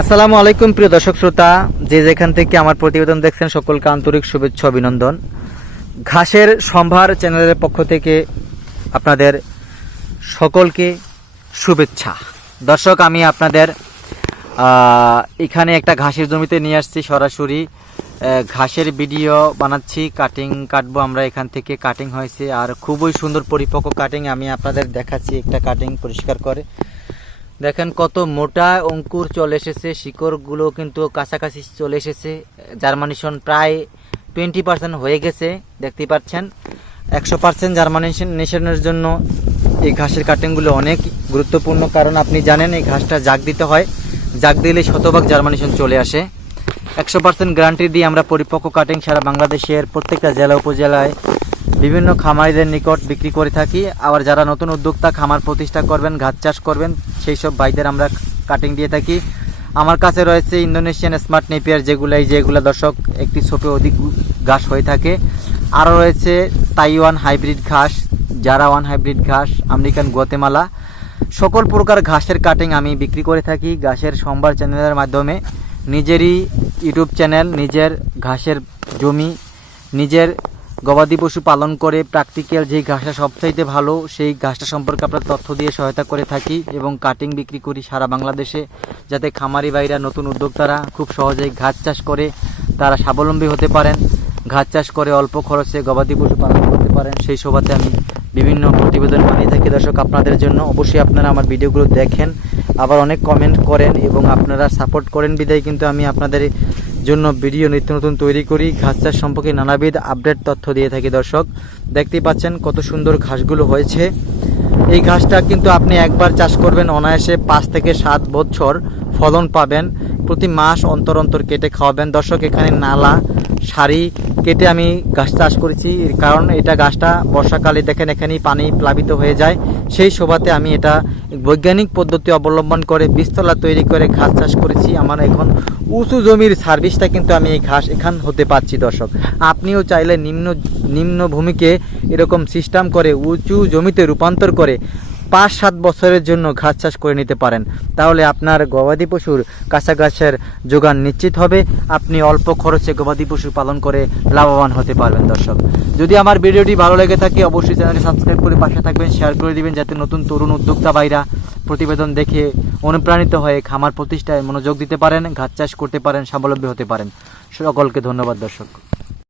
আসসালামু আলাইকুম, প্রিয় দর্শক শ্রোতা। যে যেখান থেকে আমার প্রতিবেদন দেখছেন, সকলকে আন্তরিক শুভেচ্ছা, অভিনন্দন। ঘাসের সম্ভার চ্যানেলের পক্ষ থেকে আপনাদের সকলকে শুভেচ্ছা। দর্শক, আমি আপনাদের এখানে একটা ঘাসের জমিতে নিয়ে আসছি সরাসরি। ঘাসের ভিডিও বানাচ্ছি, কাটিং কাটবো আমরা এখান থেকে। কাটিং হয়েছে আর খুবই সুন্দর পরিপক্ক কাটিং। আমি আপনাদের দেখাচ্ছি একটা কাটিং পরিষ্কার করে। দেখেন কত মোটা অঙ্কুর চলে এসেছে, শিকড়গুলো কিন্তু কাছাকাছি চলে এসেছে। জার্মানিশন প্রায় টোয়েন্টি পার্সেন্ট হয়ে গেছে, দেখতেই পাচ্ছেন। একশো পার্সেন্ট জার্মানেশনের জন্য এই ঘাসের কাটিংগুলো অনেক গুরুত্বপূর্ণ। কারণ আপনি জানেন, এই ঘাসটা জাগ দিতে হয়। জাগ দিলে শতভাগ জার্মানিশন চলে আসে। একশো পার্সেন্ট গ্যারান্টি দিয়ে আমরা পরিপক্ক কাটিং সারা বাংলাদেশের প্রত্যেকটা জেলা, উপজেলায় বিভিন্ন খামারিদের নিকট বিক্রি করে থাকি। আবার যারা নতুন উদ্যোক্তা, খামার প্রতিষ্ঠা করবেন, ঘাস চাষ করবেন সেই সব ভাইদের আমরা কাটিং দিয়ে থাকি। আমার কাছে রয়েছে ইন্দোনেশিয়ান স্মার্ট নেপিয়ার যেগুলো এই যেগুলো দর্শক একটি ছোপে অধিক ঘাস হয়ে থাকে। আরও রয়েছে তাইওয়ান হাইব্রিড ঘাস যারা ওয়ান হাইব্রিড ঘাস আমেরিকান গুয়াতেমালা সকল প্রকার ঘাসের কাটিং আমি বিক্রি করে থাকি ঘাসের সম্ভার চ্যানেলের মাধ্যমে। নিজেরই ইউটিউব চ্যানেল নিজের ঘাসের জমি, নিজের গবাদি পশু পালন করে প্র্যাকটিক্যাল যেই ঘাসটা সবচাইতে ভালো, সেই ঘাসটা সম্পর্কে আমরা তথ্য দিয়ে সহায়তা করে থাকি এবং কাটিং বিক্রি করি সারা বাংলাদেশে যাতে খামারি ভাইরা, নতুন উদ্যোক্তারা খুব সহজেই ঘাস চাষ করে, তারা স্বাবলম্বী হতে পারেন। ঘাস চাষ করে অল্প খরচে গবাদি পশু পালন করতে পারেন। সেই সভাতে আমি বিভিন্ন প্রতিবেদন বানিয়ে থাকি। দর্শক, আপনাদের জন্য অবশ্যই আপনারা আমার ভিডিওগুলো দেখেন, আবার অনেক কমেন্ট করেন এবং আপনারা সাপোর্ট করেন। বিদায় কিন্তু আমি আপনাদের জন্য ভিডিও নিত্য নতুন তৈরি করি। ঘাস চাষ সম্পর্কে নানাবিধ আপডেট তথ্য দিয়ে থাকি দর্শক। দেখতেই পাচ্ছেন কত সুন্দর ঘাসগুলো হয়েছে। এই ঘাসটা কিন্তু আপনি একবার চাষ করবেন, অনায়াসে পাঁচ থেকে সাত বছর ফলন পাবেন। প্রতি মাস অন্তর অন্তর কেটে খাওয়াবেন। দর্শক, এখানে নালা, সারি কেটে আমি গাছ চাষ করেছি। কারণ এটা গাছটা বর্ষাকালে দেখেন এখানেই পানি প্লাবিত হয়ে যায়। সেই শোভাতে আমি এটা বৈজ্ঞানিক পদ্ধতি অবলম্বন করে বীজতলা তৈরি করে ঘাস চাষ করেছি। আমার এখন উঁচু জমির সার্ভিসটা কিন্তু আমি এই ঘাস এখান হতে পাচ্ছি দর্শক। আপনিও চাইলে নিম্ন নিম্ন ভূমিকে এরকম সিস্টেম করে উঁচু জমিতে রূপান্তর করে পাঁচ সাত বছরের জন্য ঘাস চাষ করে নিতে পারেন। তাহলে আপনার গবাদি পশুর কাঁচা ঘাসের যোগান নিশ্চিত হবে। আপনি অল্প খরচে গবাদি পশু পালন করে লাভবান হতে পারবেন, দর্শক। যদি আমার ভিডিওটি ভালো লেগে থাকে, অবশ্যই চ্যানেলটি সাবস্ক্রাইব করে পাশে থাকবেন শেয়ার করে দিবেন, যাতে নতুন তরুণ উদ্যোক্তা ভাইরা প্রতিবেদন দেখে অনুপ্রাণিত হয়ে খামার প্রতিষ্ঠায় মনোযোগ দিতে পারেন, ঘাস চাষ করতে পারেন, স্বাবলম্বী হতে পারেন। সকলকে ধন্যবাদ, দর্শক।